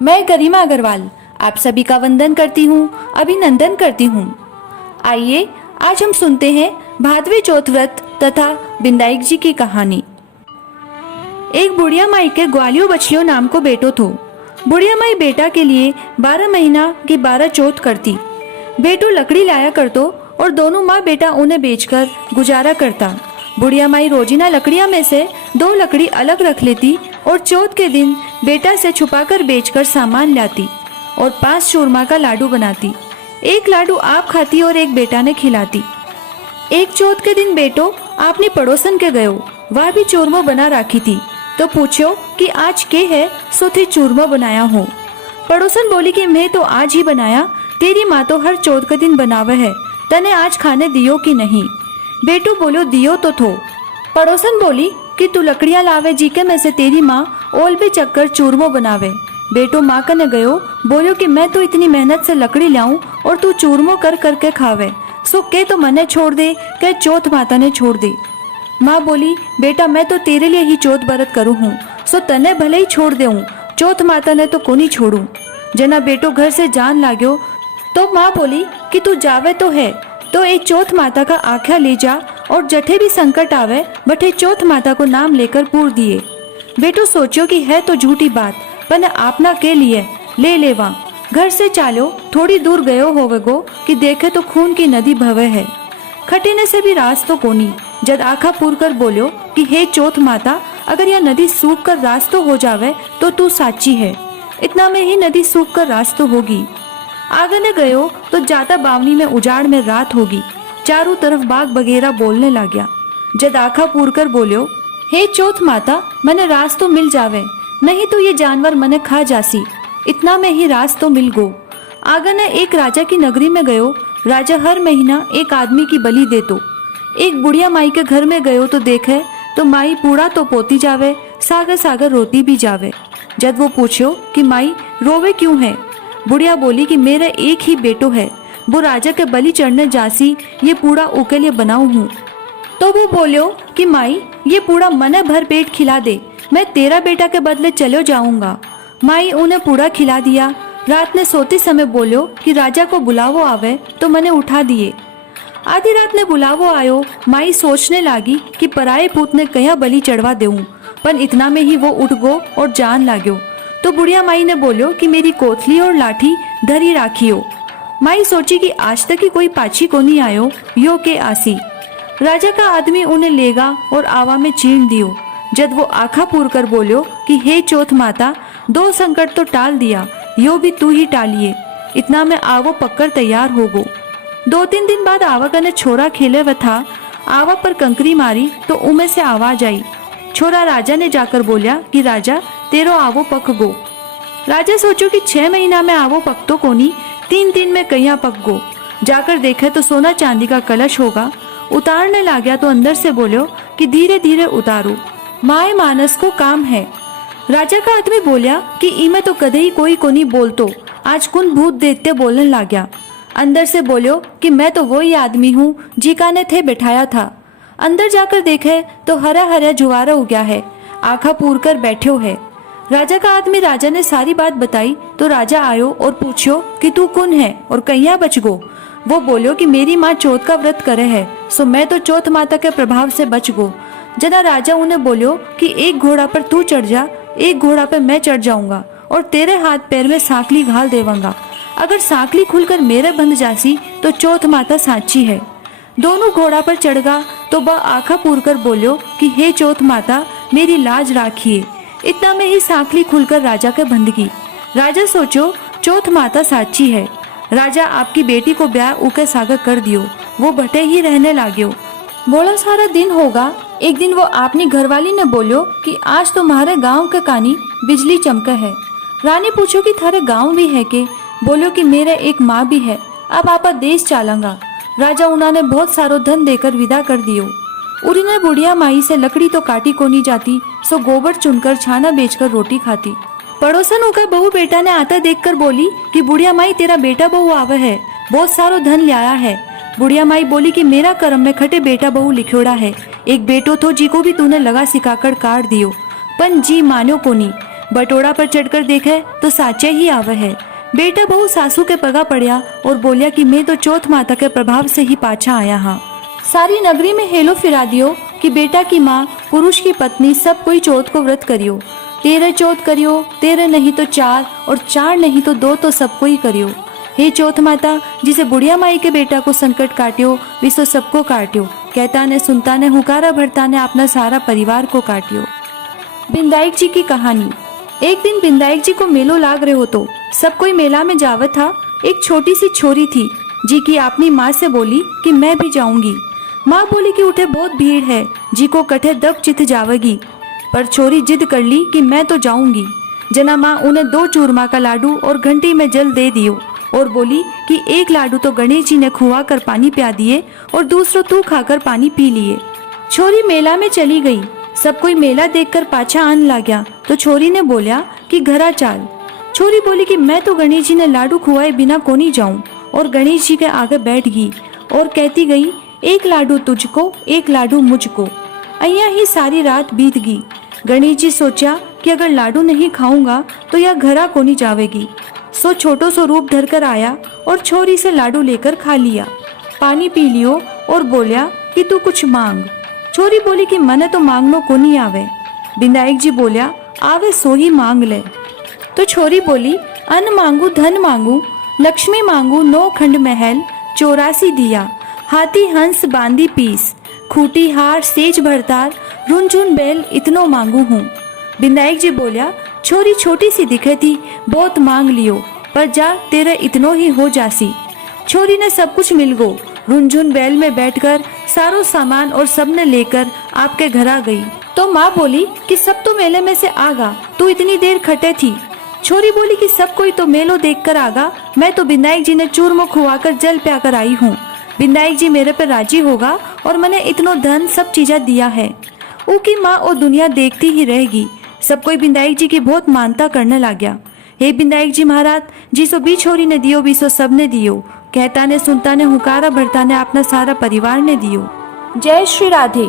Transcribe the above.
मैं गरिमा अग्रवाल आप सभी का वंदन करती हूँ, अभिनंदन करती हूँ। आइए आज हम सुनते हैं भादवे चौथ व्रत तथा बिंदाई जी की कहानी। एक बुढ़िया माई के ग्वालियों बछलियों नाम को बेटो थो। बुढ़िया माई बेटा के लिए 12 महीना की 12 चौथ करती। बेटो लकड़ी लाया करतो और दोनों माँ बेटा उन्हें बेचकर गुजारा करता। बुढ़िया माई रोजीना लकड़ियां में से 2 लकड़ी अलग रख लेती और चौथ के दिन बेटा से छुपाकर बेचकर सामान लाती और 5 चूरमा का लाडू बनाती। एक लाडू आप खाती और एक बेटा ने खिलाती। एक चौथ के दिन बेटो आपने पड़ोसन के गयो, वह भी चूरमो बना राखी थी, तो पूछो कि आज के है, सो थी चूरमो बनाया हो। पड़ोसन बोली कि मैं तो आज ही बनाया, तेरी माँ तो हर चौथ के दिन बनावे है, तने आज खाने दियो कि नहीं। बेटू बोलो दियो तो थो। पड़ोसन बोली कि तू लकड़ियां लावे जी के में से तेरी माँ ओल पे चक्कर चूरमो बनावे। बेटो माँ कने गयो, बोलो कि मैं तो इतनी मेहनत से लकड़ी लाऊं और तू चूरमो कर करके खावे, सो के तो मने छोड़ दे के चौथ माता ने छोड़ दे। माँ बोली बेटा मैं तो तेरे लिए ही चौथ व्रत करूँ हूँ, सो तने भले ही छोड़ देऊं, चौथ माता ने तो कोनी छोड़ू। जना बेटो घर से जान लाग्यो तो माँ बोली कि तू जावे तो है तो एक चौथ माता का आख्या ले जा और जठे भी संकट आवे बठे चौथ माता को नाम लेकर पूर दिए। बेटो सोचो कि है तो झूठी बात, पर आपना के लिए ले लेवा। घर से चालो, थोड़ी दूर गयो होवेगो कि देखे तो खून की नदी भवे है। खटीने से भी रास तो कोनी। जद आखा पूर कर बोलो कि हे चौथ माता, अगर यह नदी सूख कर रास तो हो जावे तो तू साची है। इतना में ही नदी सूख कर रास तो होगी। आगे न गयो तो जाता बावनी में उजाड़ में रात होगी। चारों तरफ बाग बगेरा बोलने लग गया। जद आखा पूर कर बोलो हे चौथ माता, मने रास तो मिल जावे, नहीं तो ये जानवर मने खा जासी। इतना में ही रास तो मिल गो। आगे न एक राजा की नगरी में गयो। राजा हर महीना एक आदमी की बलि देतो। एक बुढ़िया माई के घर में गयो तो देखे तो माई पूरा तो पोती जावे, सागर सागर रोती भी जावे। जद वो पूछो कि माई रोवे क्यों है। बुढ़िया बोली कि मेरा एक ही बेटो है, वो राजा के बलि चढ़ने जासी, ये पूरा उके लिए बनाऊ हूँ। तो वो बोलो कि माई ये पूरा मने भर पेट खिला दे, मैं तेरा बेटा के बदले चलो जाऊंगा। माई उन्हें पूरा खिला दिया। रात ने सोते समय बोलो कि राजा को बुलावो आवे, तो मने उठा दिए। आधी रात ने बुलावो आयो। माई सोचने लागी कि पराये पूत ने कया बलि चढ़वा देऊं, पर इतना में ही वो उठ गो और जान लाग्यो। तो बुढ़िया माई ने बोलो कि मेरी कोथली और लाठी धरी राखियो। माई सोची कि आज तक ही कोई पाछी को नहीं आयो, यो के आसी। राजा का आदमी उन्हें लेगा और आवा में चीन दियो। जब वो आखा पूर कर बोलो कि हे चौथ माता, 2 संकट तो टाल दिया, यो भी तू ही टालिए। इतना में आवो पक्कर तैयार हो गो। 2-3 दिन बाद आवा कने छोरा खेले व था। आवा पर कंकरी मारी तो उमे से आवाज आई। छोरा राजा ने जाकर बोलिया कि राजा तेरो आवो पक गो। राजा सोचो कि 6 महीना में आवो पक तो कोनी, 3 दिन में कहिया पक गो। जाकर देखे तो सोना चांदी का कलश होगा। उतारने लाग्या तो अंदर से बोलो कि धीरे धीरे उतारो, माए मानस को काम है। राजा का आदमी बोलिया कि इमे तो कदे ही कोई कोनी बोलतो, आज कुन भूत देखते बोलने लाग्या। अंदर से बोलो कि मैं तो वही आदमी हूँ जिका ने थे बैठाया था। अंदर जाकर देखे तो हरा हरा जुवारा उगया है, आखा पूर कर बैठो है। राजा का आदमी राजा ने सारी बात बताई तो राजा आयो और पूछो कि तू कौन है और कहिया बच गो। वो बोलो कि मेरी माँ चौथ का व्रत करे है, सो मैं तो चौथ माता के प्रभाव से बच गो। जना राजा उन्हें बोलो कि एक घोड़ा पर तू चढ़ जा, एक घोड़ा पर मैं चढ़ जाऊंगा और तेरे हाथ पैर में सांकली घाल देवांगा। अगर सांकली खुलकर मेरे बंध जासी तो चौथ माता साची है। दोनों घोड़ा पर चढ़गा तो वह आखा पूर कर बोलो कि हे चौथ माता, मेरी लाज राखिए। इतना में ही सांकली खुलकर राजा के बंध गई। राजा सोचो चौथ माता साची है। राजा आपकी बेटी को ब्याह उके सागर कर दियो, वो भटे ही रहने लाग्यो। बोला सारा दिन होगा। एक दिन वो अपनी घरवाली ने बोलो कि आज तुम्हारे गांव के कानी बिजली चमके है। रानी पूछो कि थारे गांव भी है के। बोलो कि मेरे एक माँ भी है, अब आपा देश चालूंगा। राजा उन्होंने बहुत सारो धन देकर विदा कर दियो। उरी ने बुढ़िया माई से लकड़ी तो काटी को नहीं जाती, सो गोबर चुनकर छाना बेचकर रोटी खाती। पड़ोसन का बहू बेटा ने आता देखकर बोली कि बुढ़िया माई तेरा बेटा बहू आवे है, बहुत सारो धन लाया है। बुढ़िया माई बोली कि मेरा कर्म में खटे बेटा बहू लिखोड़ा है, एक बेटो तो जी को भी तूने लगा सिखाकर काट दियो। पन जी मानो कोनी। बटोरा पर चढ़कर देखे तो साचे ही आवे है। बेटा बहु सासू के पगा पड़िया और बोलिया कि मैं तो चौथ माता के प्रभाव से ही पाछा आया हाँ। सारी नगरी में हेलो फिरा दियो कि बेटा की माँ, पुरुष की पत्नी सब कोई चौथ को व्रत करियो। 13 चौथ करियो, 13 नहीं तो 4 और 4 नहीं तो 2 तो सबको ही करियो। हे चौथ माता, जिसे बुढ़िया माई के बेटा को संकट काटियो विसो सबको काटियो। कहता ने सुनता ने हुकारा भरता ने अपना सारा परिवार को काटियो। बिंदाई जी की कहानी। एक दिन बिंदाई जी को मेलो लाग रहे हो तो सब कोई मेला में जावत था। एक छोटी सी छोरी थी जी की अपनी माँ से बोली कि मैं भी जाऊंगी। माँ बोली कि उठे बहुत भीड़ है, जी को कठे दब चित जावेगी। पर छोरी जिद कर ली कि मैं तो जाऊंगी। जना माँ उन्हें 2 चूरमा का लाडू और घंटी में जल दे दियो और बोली कि एक लाडू तो गणेश जी ने खुआ कर पानी पिया दिए और दूसरा तू खाकर पानी पी लिए। छोरी मेला में चली गई। सब कोई मेला देखकर पाछा आन लाग्या तो छोरी ने बोलिया कि घरा चाल। छोरी बोली कि मैं तो गणेश जी ने लाडू खुआए बिना कोनी जाऊं और गणेश जी के आगे बैठ गई और कहती गई, एक लाडू तुझको, एक लाडू मुझको। अय्या ही सारी रात बीत गई। गणेश जी सोचा कि अगर लाडू नहीं खाऊंगा तो यह घरा कोनी जावेगी। सो छोटो सो रूप धरकर आया और छोरी से लाडू लेकर खा लिया, पानी पी लियो और बोलिया कि तू कुछ मांग। छोरी बोली कि मने तो मांगनो कोनी आवे। बिंदाई जी बोलिया, आवे सो ही मांग ले। तो छोरी बोली, अन्न मांगू धन मांगू, लक्ष्मी मांगू 9 खंड महल, 84 दिया, हाथी हंस बांदी पीस, खूटी हार सेज भरतार, रुनझुन बैल इतनो मांगू हूँ। बिंदाई जी बोलिया, छोरी छोटी सी दिखे थी, बहुत मांग लियो, पर जा तेरे इतनो ही हो जासी। छोरी ने सब कुछ मिल गो। रुनझुन बैल में बैठकर सारो सामान और सब ने लेकर आपके घर आ गई। तो माँ बोली कि सब तो मेले में से आगा, तू इतनी देर खटे थी। छोरी बोली कि सब कोई तो मेलो देखकर आगा, मैं तो बिंदाई जी ने चूरमो खुआकर जल प्याकर आई हूँ। बिंदाई जी मेरे पर राजी होगा और मैंने इतनो धन सब चीजा दिया है। ऊकी माँ और दुनिया देखती ही रहेगी। सब कोई बिंदाई जी की बहुत मानता करने लग गया। हे बिंदाई जी महाराज, जिसो भी छोरी ने दियो विसो सब ने दियो। कहता ने सुनता ने हुकारा भरता ने अपना सारा परिवार ने दियो। जय श्री राधे।